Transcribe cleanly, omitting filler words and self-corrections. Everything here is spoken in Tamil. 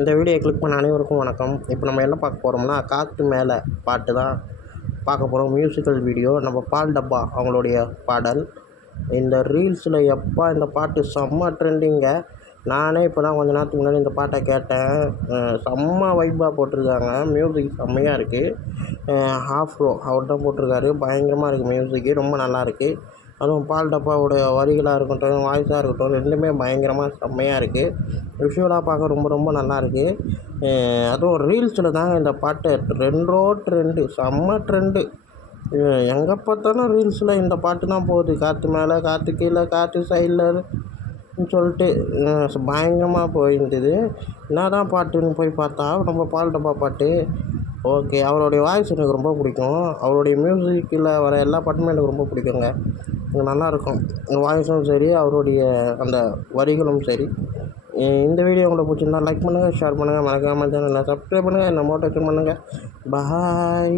இந்த வீடியோ கிளிக் பண்ண அனைவருக்கும் வணக்கம். இப்போ நம்ம என்ன பார்க்க போகிறோம்னா, காற்று மேலே பாட்டு தான் பார்க்க போகிறோம். Musical video. நம்ம பால் டப்பா அவங்களுடைய பாடல். இந்த ரீல்ஸில் எப்பா இந்த பாட்டு செம்ம ட்ரெண்டிங்க. நானே இப்போ தான் கொஞ்ச நேரத்துக்கு முன்னாடி இந்த பாட்டை கேட்டேன். செம்ம வைப்பாக போட்டிருக்காங்க. மியூசிக் செம்மையாக இருக்குது. ஆஃப்ரோ அவர் தான் போட்டிருக்காரு. பயங்கரமாக இருக்குது மியூசிக்கு. ரொம்ப நல்லாயிருக்கு. அதுவும் பால் டப்பாவோடைய வரிகளாக இருக்கட்டும், வாய்ஸாக இருக்கட்டும், ரெண்டுமே பயங்கரமாக செம்மையாக இருக்குது. விஷுவலாக பார்க்க ரொம்ப ரொம்ப நல்லாயிருக்கு. அதுவும் ரீல்ஸில் தாங்க இந்த பாட்டு ட்ரெண்டு, செம்ம ட்ரெண்டு. எங்கே பார்த்தாலும் ரீல்ஸில் இந்த பாட்டு தான் போகுது. காற்று மேலே, காற்று கீழே, காற்று சைடில் சொல்லிட்டு பயங்கரமாக போயிருந்தது. என்ன தான் பாட்டுன்னு போய் பார்த்தா நம்ம பால் டப்பா பாட்டு. ஓகே, அவருடைய வாய்ஸ் எனக்கு ரொம்ப பிடிக்கும். அவருடைய மியூசிக்கில் வர எல்லா பாட்டுமே எனக்கு ரொம்ப பிடிக்குங்க. நல்லாயிருக்கும். வாய்ஸும் சரி, அவருடைய அந்த வரிகளும் சரி. இந்த வீடியோ உங்களுக்கு பிடிச்சிருந்தா லைக் பண்ணுங்கள், ஷேர் பண்ணுங்கள், மறக்காமல் சேனலை சப்ஸ்கிரைப் பண்ணுங்கள், என்ன மோட்டிவேஷன் பண்ணுங்கள். பாய்.